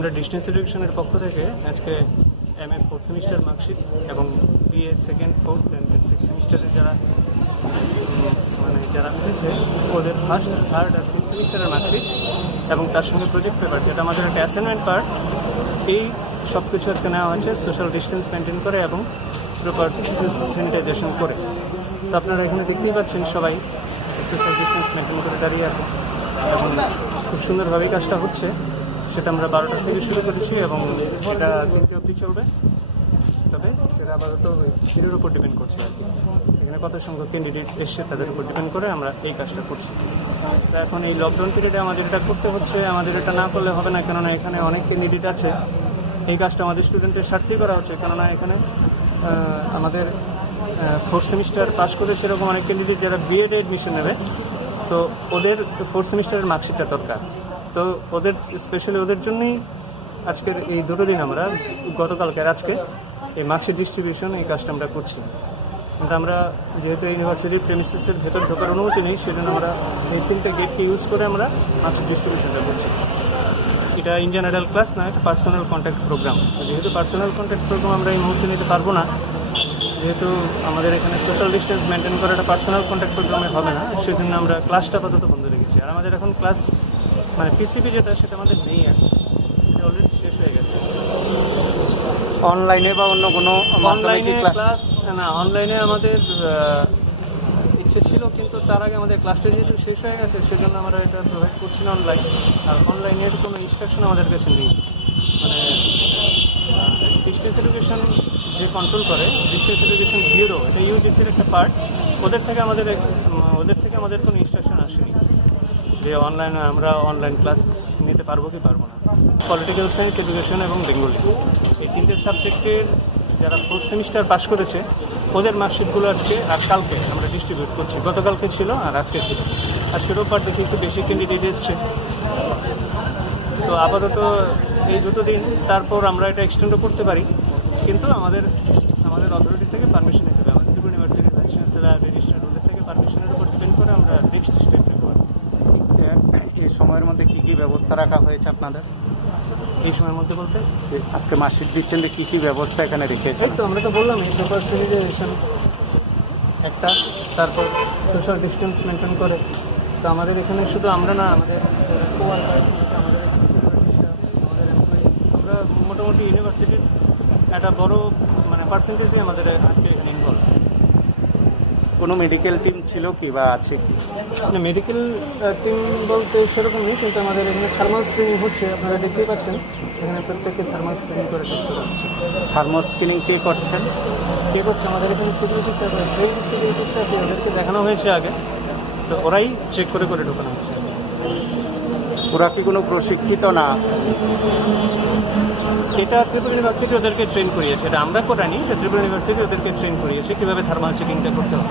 আমরা ডিস্টেন্স এডুকেশনের পক্ষ থেকে আজকে এমএ ফোর্থ সেমিস্টার মার্কশিট এবং BA second fourth and six সেমিস্টারের যারা উঠেছে ওদের ফার্স্ট থার্ড আর ফিফথ সেমিস্টারের মার্কশিট এবং তার সঙ্গে প্রজেক্ট পেপার, যেটা আমাদের একটা অ্যাসাইনমেন্ট পার্ট, এই সব কিছু আজকে নেওয়া হয়েছে সোশ্যাল ডিস্টেন্স মেনটেন করে এবং প্রপার স্যানিটাইজেশন করে। তো আপনারা এখানে দেখতেই পাচ্ছেন সবাই সোশ্যাল ডিস্টেন্স মেনটেন করে দাঁড়িয়ে আছে এবং খুব সুন্দরভাবেই কাজটা হচ্ছে। সেটা আমরা 12টা থেকে শুরু করেছি এবং সেটা 3টে অবধি চলবে। তবে সেটা আপাতত ভিড়ের উপর ডিপেন্ড করছে আর কি, এখানে কত সংখ্যক ক্যান্ডিডেটস এসছে তাদের উপর ডিপেন্ড করে আমরা এই কাজটা করছি। তো এখন এই লকডাউন পিরিয়ডে আমাদের এটা করতে হচ্ছে, আমাদের এটা না করলে হবে না, কেননা এখানে অনেক ক্যান্ডিডেট আছে। এই কাজটা আমাদের স্টুডেন্টের স্বার্থেই করা হচ্ছে, কেননা এখানে আমাদের ফোর্থ সেমিস্টার পাস করে সেরকম অনেক ক্যান্ডিডেট যারা বিএড এডমিশন নেবে, তো ওদের ফোর্থ সেমিস্টারের মার্কশিটটা দরকার। তো ওদের স্পেশালি ওদের জন্যই আজকের এই 2 দিন আমরা গতকালকে আজকে এই মার্কশিট ডিস্ট্রিবিউশন এই কাজটা আমরা করছি। কিন্তু আমরা যেহেতু ইউনিভার্সিটির প্রেমিসেসের ভেতর ঢোকার অনুমতি নেই, সেজন্য আমরা এই 3টে গেটকে ইউজ করে আমরা মার্কশিট ডিস্ট্রিবিউশনটা করছি। এটা ইন্ডিয়ান আইডল ক্লাস না, এটা পার্সোনাল কন্ট্যাক্ট প্রোগ্রাম। যেহেতু পার্সোনাল কন্ট্যাক্ট প্রোগ্রাম আমরা এই মুহূর্তে নিতে পারবো না, যেহেতু আমাদের এখানে সোশ্যাল ডিস্টেন্স মেনটেন করে একটা পার্সোনাল কন্ট্যাক্ট প্রোগ্রামে হবে না, সেজন্য আমরা ক্লাসটা আপাতত বন্ধ রেখেছি। আর আমাদের এখন ক্লাস পিসিপি যেটা, সেটা আমাদের নেই, আর সেটা অলরেডি শেষ হয়ে গেছে। অনলাইনে বা অন্য কোনো অনলাইনে ক্লাস না, অনলাইনে আমাদের ইচ্ছে ছিল, কিন্তু তার আগে আমাদের ক্লাসটা যেহেতু শেষ হয়ে গেছে সেজন্য আমরা এটা প্রোভাইড করছি না অনলাইন। আর অনলাইনের কোনো ইনস্ট্রাকশন আমাদের কাছে নেই। ডিস্টেন্স এডুকেশন যে কন্ট্রোল করে, ডিস্টেন্স এডুকেশন ব্যুরো, এটা ইউজিসির একটা পার্ট, ওদের থেকে আমাদের কোনো ইনস্ট্রাকশন আসেনি যে আমরা অনলাইন ক্লাস নিতে পারবো কি পারবো না। পলিটিক্যাল সায়েন্স, এডুকেশন এবং বেঙ্গলি, এই 3টে সাবজেক্টের যারা ফোর্থ সেমিস্টার পাস করেছে ওদের মার্কশিটগুলো আজকে আর কালকে আমরা ডিস্ট্রিবিউট করছি। গতকালকে ছিল আর আজকে ছিল। আজকে রোববার দেখি একটু বেশি ক্যান্ডিডেট এসছে, তো আপাতত এই 2 দিন, তারপর আমরা এটা এক্সটেন্ডও করতে পারি, কিন্তু আমাদের অথরিটি থেকে পারমিশন নিতে হবে। আমাদের ত্রিপুরা ইউনিভার্সিটির ভাইস চ্যান্সেলর, রেজিস্ট্রার, ওদের থেকে পারমিশনের উপর ডিপেন্ড করে আমরা নেক্সট স্টেপ নেব। এই সময়ের মধ্যে কী কী ব্যবস্থা রাখা হয়েছে আপনাদের? এই সময়ের মধ্যে বলতে আজকে মার্কশিট দিচ্ছেন, কী কী ব্যবস্থা এখানে রেখেছে? এই তো আমরা তো বললাম, এই পেপার স্যানিটাইজেশন একটা, তারপর সোশ্যাল ডিস্টেন্স মেনটেন করে। তো আমাদের এখানে শুধু আমরা না, আমাদের কোয়ার্কার, আমাদের এমপ্লয়ি, আমরা মোটামুটি ইউনিভার্সিটির একটা বড় পার্সেন্টেজই আমাদের আজকে এখানে ইনভলভ। কোনো মেডিকেল টিম ছিল কি বা আছে কি? মেডিকেল টিম বলতে সেরকম নেই, কিন্তু আমাদের এখানে থার্মাল স্ক্রিনিং হচ্ছে, আপনারা দেখতেই পাচ্ছেন এখানে প্রত্যেককে থার্মাল স্ক্রিনিং করে টেস্ট করা হচ্ছে। থার্মাল স্ক্রিনিং কে করছে? আমাদের এখানে সিকিউরিটি স্টাফ, ওদেরকে দেখানো হয়েছে আগে, তো ওরাই চেক করে ঢোকানো হচ্ছে। ওরা কি কোনো প্রশিক্ষিত না? এটা ত্রিপুরা ইউনিভার্সিটি ওদেরকে ট্রেন করিয়েছে, এটা আমরা করানি, ত্রিপুরা ইউনিভার্সিটি ওদেরকে ট্রেন করিয়েছে কীভাবে থার্মাল চেকিংটা করতে হবে।